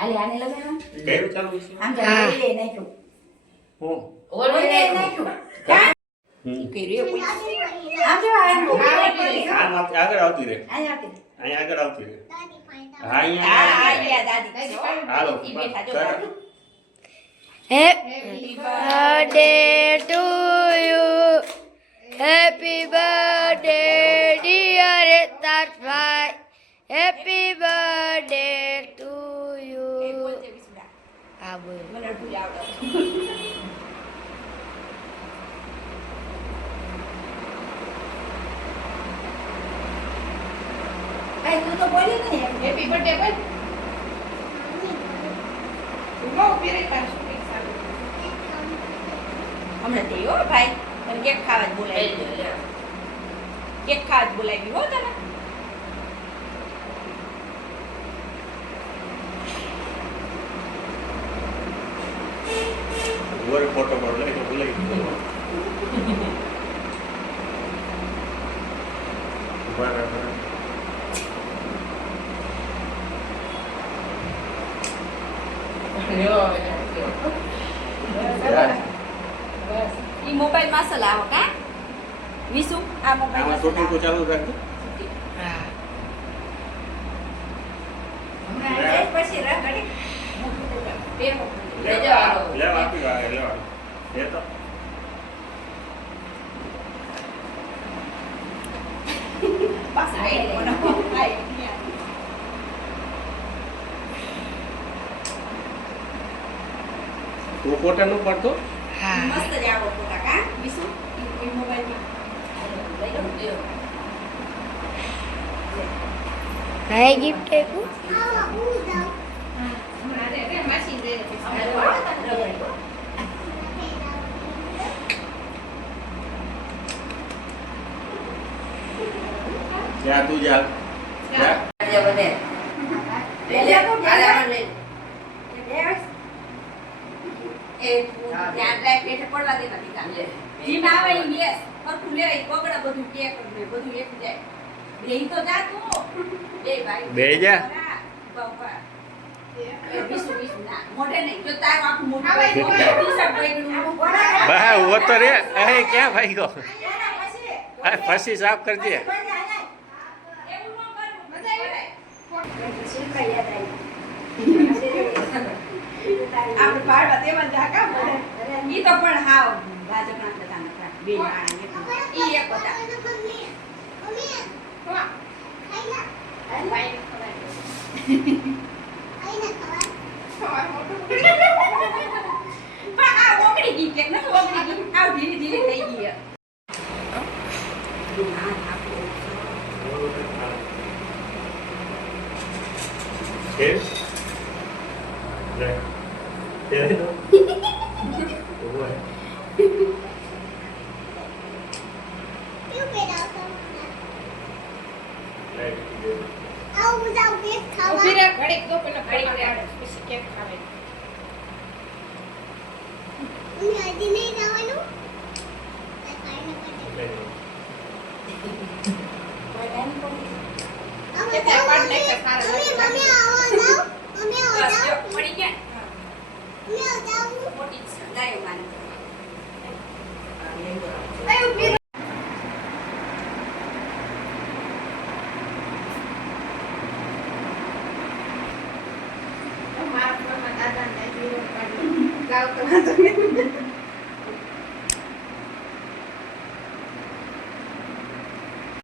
આલે આને લગાડો કેમ ચાલુ છે આમ તો લે નાખ્યું હું ઓલે નાખ્યું કા કર્યો આમ જો આમ આ વાત આગળ આવતી રહે અહીંયા આગળ આવતી રહે હા આ અહીંયા દાદી હાલો ઈ બેઠા જો કર. Happy birthday to you. Happy birthday, dear Tarfai. Happy birthday to you. Ah, boleh. મને અડધું આવડે ભાઈ તું તો બોલી ને હેપી બર્થડે બોલ ઉમો ઉભી રહી પાછું હમણાં તે હો ભાઈ તને કેક ખાવા જ બોલાવી કેક ખાવા જ બોલાવી હો તને ઓર ફોટો પર લઈ તો ભૂલાઈ ગયો બરાબર ઈ મોબાઈલ માં સલાવો કા વિસુ આ મોબાઈલ આમાં શૂટિંગ તો ચાલુ રાખજો Ah. હમણાં પછી રા ઘડી બે લેવા આપી લેવા એ તો બસ આઈ કોનો આઈ તું ફોટા નું પડતો Ah. મસ્ત જ આવો ફોટા કા વિસુ ઈ મોબાઈલ માં લઈ લો દેવો Hai gift aku. જા તું જા જા બે જા બા વો તો રે એ ક્યાં ભાઈ ગયો ફસી સાફ કરજે આપણે પાડવા તેમાં જાકા ઈ તો પણ હાવ ભાજપના પ્રધાન હતા બે માણસ ઈ એક હતા પણ આ ઓગળી ગઈ કે નથી ઓગળી ગઈ આવ ધીરે ધીરે થઈ ગઈ છે લે તે નો ઓય Ubi dah balik tu pernah balik dia mesti kek kawin. Kita dapat naik ke sana. મળી ગયા મોટી ગાયો માને Maaf, mama datang dari rumah. Kau tu